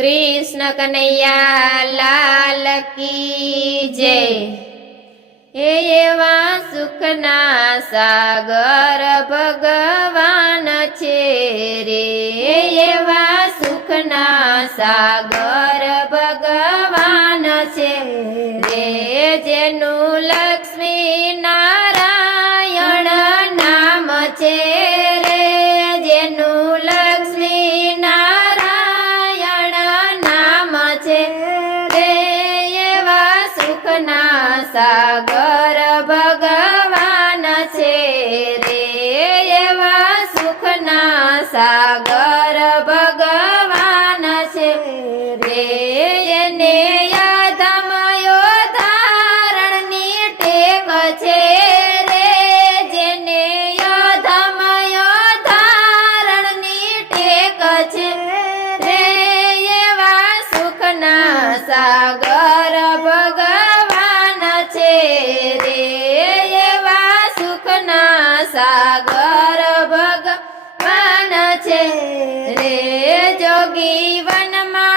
कृष्ण कन्हैया लाल की जय। हे एवा सुखना सागर भगवान छे रे, एवा सुखना सागर भगवान छे रे, जेनु लक्ष्मी नारायण नाम छे रे, जेनु लक्ष्मी नारायण नाम छे रे, एवा सुखना सागर भगवान छे रे, एवा सुखना सागर भगवान छे रे, एने यादमयो धारणनी टेक छे रे, जेने यादमयो धारणनी टेक छे रे, एवा सुखना सागर भगवान छे रे, एवा सुखना सागर भगवान छे रे, जोगी वनमा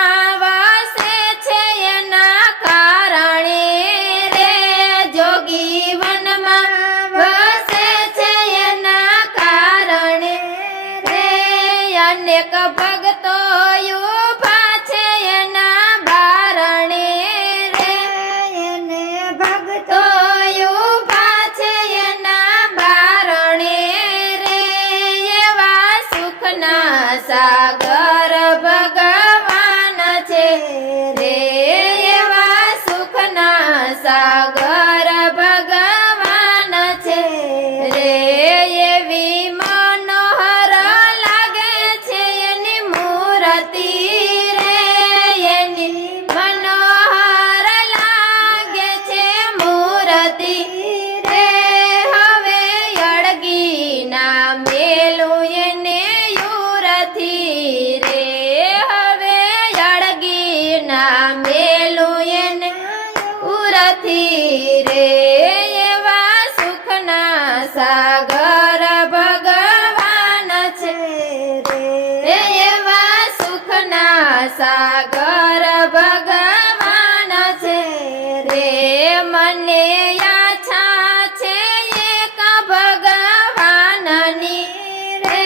वासे छे एना कारणे रे, जोगी वनमा वासे छे एना कारणे रे, अनेक भक्तो उभा छे एना बारणे रे, एने भक्तो उभा छे एना बारणे रे, एवा सुखना सागर भगवान छे रे, एवा सुखना सागर भगवान छे रे, एवी मनोहर लागे छे एनी मूर्ति रे, एनी मनोहर लागे छे मूर्ति रे, हवे अड़गी ना मेलू एने युरथी रे, हवे अड़गी ना मेलू एने उरथी रे, एवा सुखना सागर भगवान छे रे, एवा सुखना सागर भगवान छे रे, मने याछा छे एक भगवाननी रे,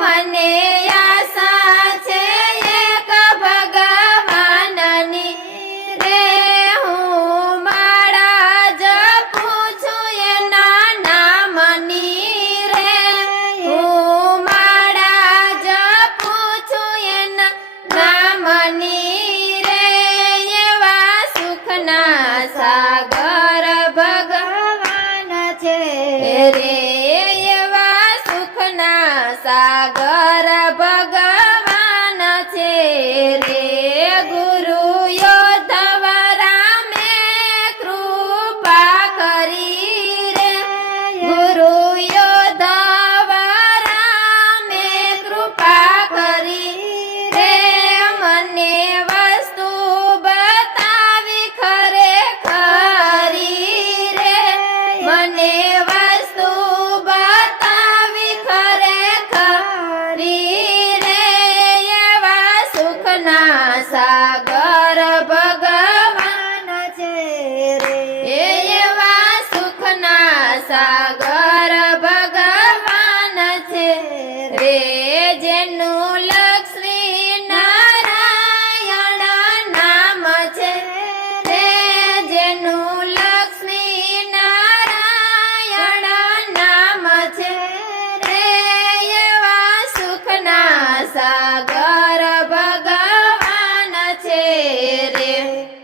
मने आशा छे एक भगवाननी रे, हूँ माळा जपूं छुं एना नामनी रे, हूँ माळा जपूं छुं एना नामनी रे, एवा सुखना सागर भगवान छे रे, एवा सुखना सागर भगवान छे रे, गुरु योद्धवरा में कृपा करी रे, गुरु योद्धवरा में कृपा करी रे, मने वस्तु बतावी खरे खरी रे, मने वस्तु बतावी खरे खरी रे, एवा सुखना सागर भगवान छे रे, एवा सुखना सागर भगवान छे रे, जेनु लक्ष्मी नारायण नाम छे रे, जेनु लक्ष्मी नारायण नाम छे रे, एवा सुखना सागर